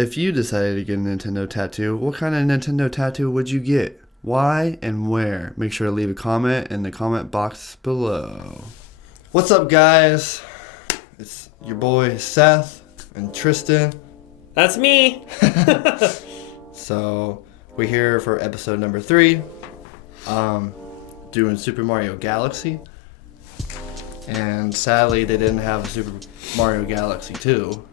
If you decided to get a Nintendo tattoo, what kind of Nintendo tattoo would you get? Why and where? Make sure to leave a comment in the comment box below. What's up, guys? It's your boy Seth and Tristan. That's me. So we're here for episode number 3, doing Super Mario Galaxy. And sadly, they didn't have a Super Mario Galaxy 2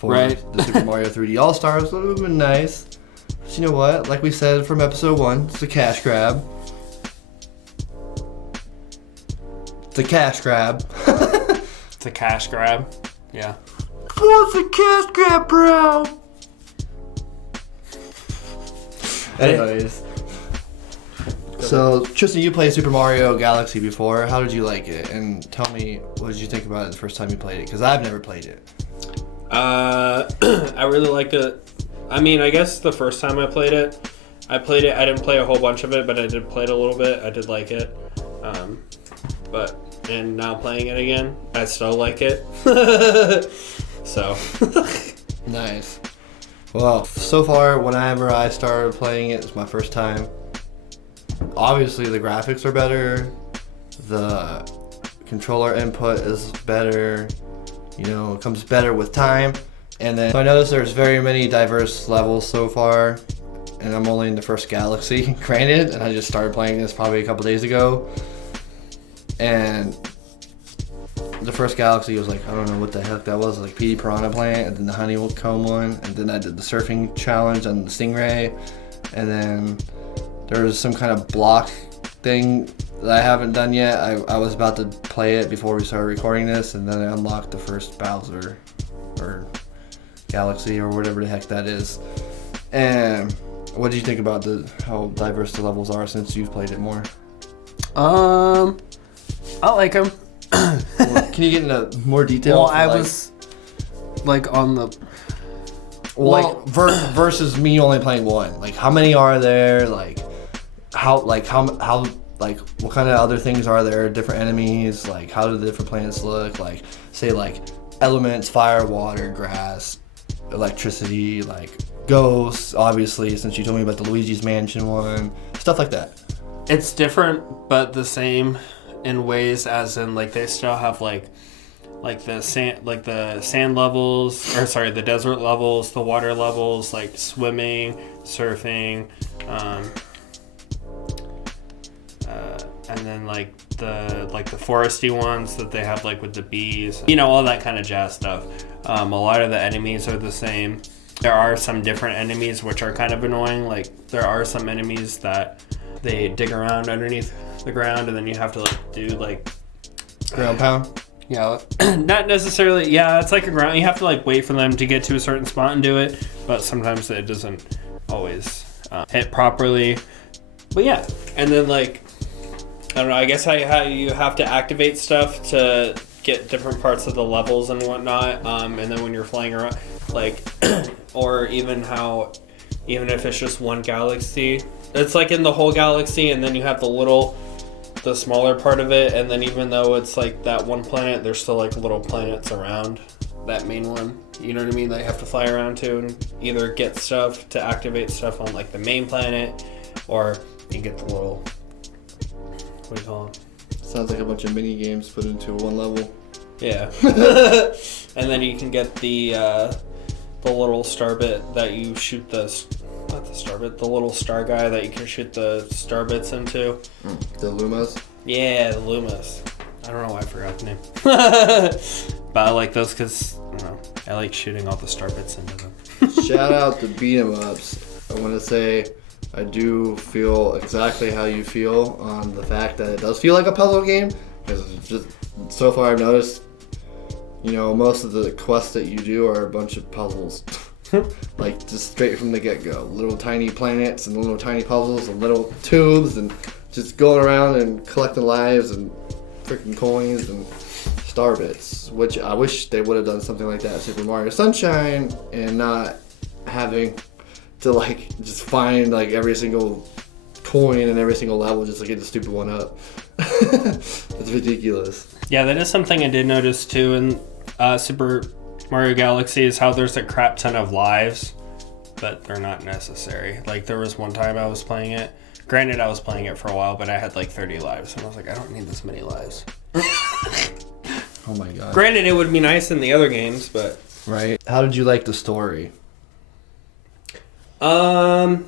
for the Super Mario 3D Allstars. That would have been nice. But you know what? Like we said from episode 1, it's a cash grab. It's a cash grab. It's a cash grab. Yeah. What's a cash grab, bro? Anyways. So, Tristan, you played Super Mario Galaxy before. How did you like it? And tell me, what did you think about it the first time you played it? Because I've never played it. I really liked it. I mean, I guess the first time I played it, I didn't play a whole bunch of it, but I did play it a little bit. I did like it. And now playing it again, I still like it. So. Nice. Well, so far, whenever I started playing it, it's my first time. Obviously, the graphics are better. The controller input is better. You know, it comes better with time. And then so I noticed there's very many diverse levels so far. And I'm only in the first galaxy, granted. And I just started playing this probably a couple days ago. And the first galaxy was like, I don't know what the heck that was, like PD Piranha Plant, and then the Honeycomb one, and then I did the surfing challenge on the Stingray, and then there was some kind of block thing that I haven't done yet. I was about to play it before we started recording this, and then I unlocked the first Bowser, or Galaxy, or whatever the heck that is. And what do you think about how diverse the levels are since you've played it more? I like them. Well, can you get into more detail? Well, I was like on the versus me only playing one. Like, how many are there? Like, how what kind of other things are there? Different enemies. Like, how do the different planets look? Like, say like elements, fire, water, grass, electricity. Like ghosts. Obviously, since you told me about the Luigi's Mansion one, stuff like that. It's different, but the same in ways, as in like they still have like the sand levels, or sorry, the desert levels, the water levels, like swimming, surfing, and then like the foresty ones that they have like with the bees, you know, all that kind of jazz stuff. A lot of the enemies are the same. There are some different enemies which are kind of annoying. Like there are some enemies that they dig around underneath the ground, and then you have to like do like ground pound. Yeah, not necessarily. Yeah, it's like a ground. You have to like wait for them to get to a certain spot and do it, but sometimes it doesn't always hit properly. But yeah, and then like I don't know. I guess how you have to activate stuff to get different parts of the levels and whatnot. And then when you're flying around, like, or even if it's just one galaxy, it's like in the whole galaxy, and then you have the smaller part of it, and then even though it's like that one planet, there's still like little planets around that main one. You know what I mean? That you have to fly around to and either get stuff to activate stuff on like the main planet, or you get the little, what do you call them? Sounds like a bunch of mini games put into one level. Yeah. And then you can get the little star bit that you shoot the little star guy that you can shoot the star bits into. The Lumas? Yeah, the Lumas. I don't know why I forgot the name. But I like those because, I like shooting all the star bits into them. Shout out to beat 'em ups. I want to say I do feel exactly how you feel on the fact that it does feel like a puzzle game. Because just so far I've noticed, most of the quests that you do are a bunch of puzzles. Like, just straight from the get-go. Little tiny planets and little tiny puzzles and little tubes and just going around and collecting lives and freaking coins and star bits. Which I wish they would have done something like that in Super Mario Sunshine, and not having to, like, just find, like, every single coin in every single level just to get the stupid one up. It's ridiculous. Yeah, that is something I did notice, too, in Super Mario Galaxy is how there's a crap ton of lives, but they're not necessary. Like, there was one time I was playing it. Granted, I was playing it for a while, but I had like 30 lives. And I was like, I don't need this many lives. Oh my god. Granted, it would be nice in the other games, but... Right. How did you like the story? I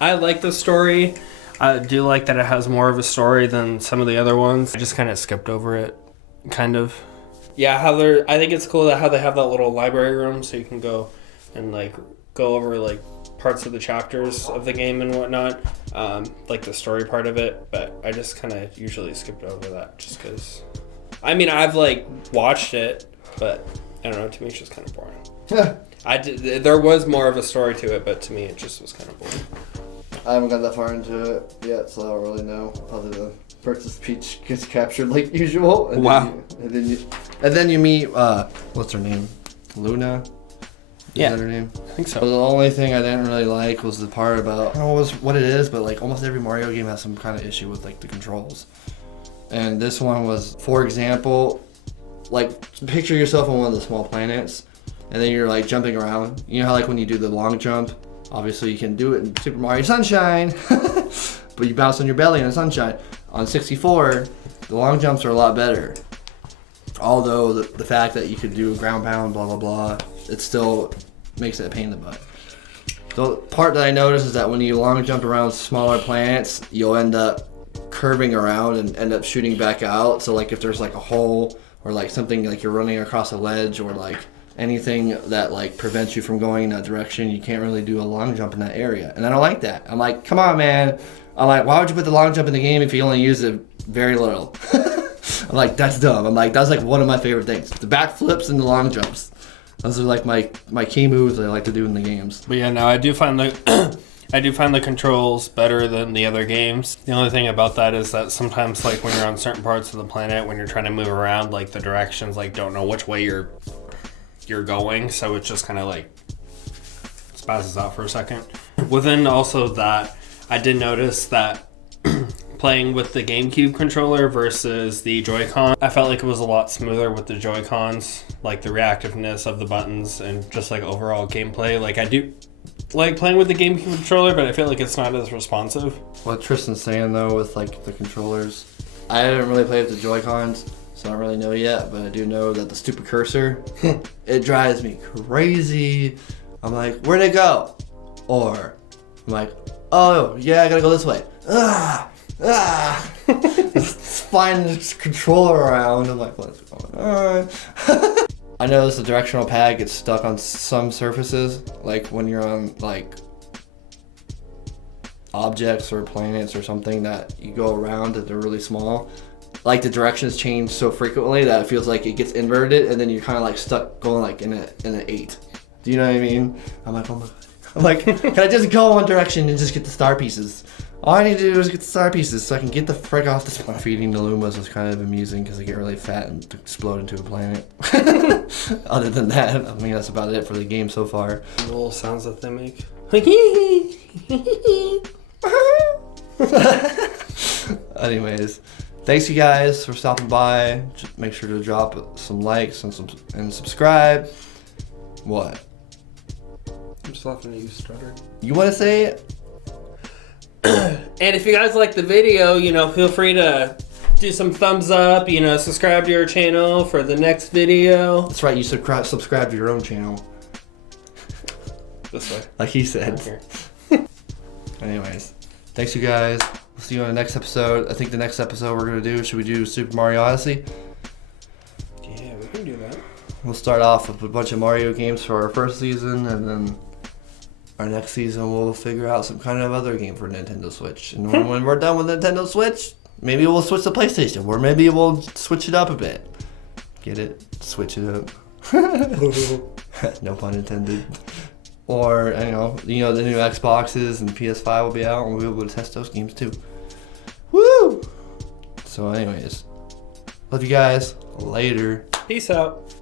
like the story. I do like that it has more of a story than some of the other ones. I just kind of skipped over it, kind of. Yeah, I think it's cool that how they have that little library room so you can go and like go over like parts of the chapters of the game and whatnot, like the story part of it. But I just kind of usually skipped over that just because. I mean, I've like watched it, but I don't know. To me, it's just kind of boring. There was more of a story to it, but to me, it just was kind of boring. I haven't got that far into it yet, so I don't really know. Other than Princess Peach gets captured like usual. And wow. Then you meet what's her name? Luna? Yeah. Is that her name? I think so. But the only thing I didn't really like was the part about, I don't know what it is, but like almost every Mario game has some kind of issue with like the controls. And this one was, for example, like picture yourself on one of the small planets, and then you're like jumping around. You know how like when you do the long jump, obviously you can do it in Super Mario Sunshine, but you bounce on your belly in the Sunshine. On 64, the long jumps are a lot better. Although the fact that you could do a ground pound, blah, blah, blah, it still makes it a pain in the butt. The part that I noticed is that when you long jump around smaller planets, you'll end up curving around and end up shooting back out. So like if there's like a hole or like something like you're running across a ledge or like anything that like prevents you from going in that direction, you can't really do a long jump in that area. And I don't like that. I'm like, come on, man. I'm like, why would you put the long jump in the game if you only use it very little? I'm like, that's dumb. I'm like, that's like one of my favorite things. The backflips and the long jumps. Those are like my key moves that I like to do in the games. But yeah, no, I do find the controls better than the other games. The only thing about that is that sometimes like when you're on certain parts of the planet, when you're trying to move around, like the directions like don't know which way you're going, so it just kind of like spazzes out for a second. Within also that, I did notice that playing with the GameCube controller versus the Joy-Con, I felt like it was a lot smoother with the Joy-Cons, like the reactiveness of the buttons and just like overall gameplay. Like I do like playing with the GameCube controller, but I feel like it's not as responsive. What Tristan's saying though with like the controllers, I didn't really play with the Joy-Cons, so I don't really know yet, but I do know that the stupid cursor, it drives me crazy. I'm like, where'd it go? Or I'm like, oh yeah, I gotta go this way. Just flying this controller around. I'm like, what's going on? I noticed the directional pad gets stuck on some surfaces, like when you're on like objects or planets or something that you go around that they're really small. Like the directions change so frequently that it feels like it gets inverted, and then you're kind of like stuck going like in an 8. Do you know what I mean? I'm like, oh my god. I'm like, can I just go one direction and just get the star pieces? All I need to do is get the star pieces so I can get the frick off this planet. Feeding the Lumas is kind of amusing because they get really fat and explode into a planet. Other than that, I mean, that's about it for the game so far. The little sounds that they make. Anyways, thanks you guys for stopping by. Just make sure to drop some likes and subscribe. What? I'm just laughing at you stuttering. You want to say it? And if you guys like the video, feel free to do some thumbs up, subscribe to your channel for the next video. That's right, you subscribe to your own channel. This way. Like he said. Anyways, thanks you guys. We'll see you on the next episode. I think the next episode we're going to do, should we do Super Mario Odyssey? Yeah, we can do that. We'll start off with a bunch of Mario games for our first season, and then our next season we'll figure out some kind of other game for Nintendo Switch. And when we're done with Nintendo Switch, maybe we'll switch to PlayStation, or maybe we'll switch it up a bit. Get it? Switch it up. No pun intended. Or, the new Xboxes and PS5 will be out, and we'll be able to test those games too. Woo! So anyways, love you guys. Later. Peace out.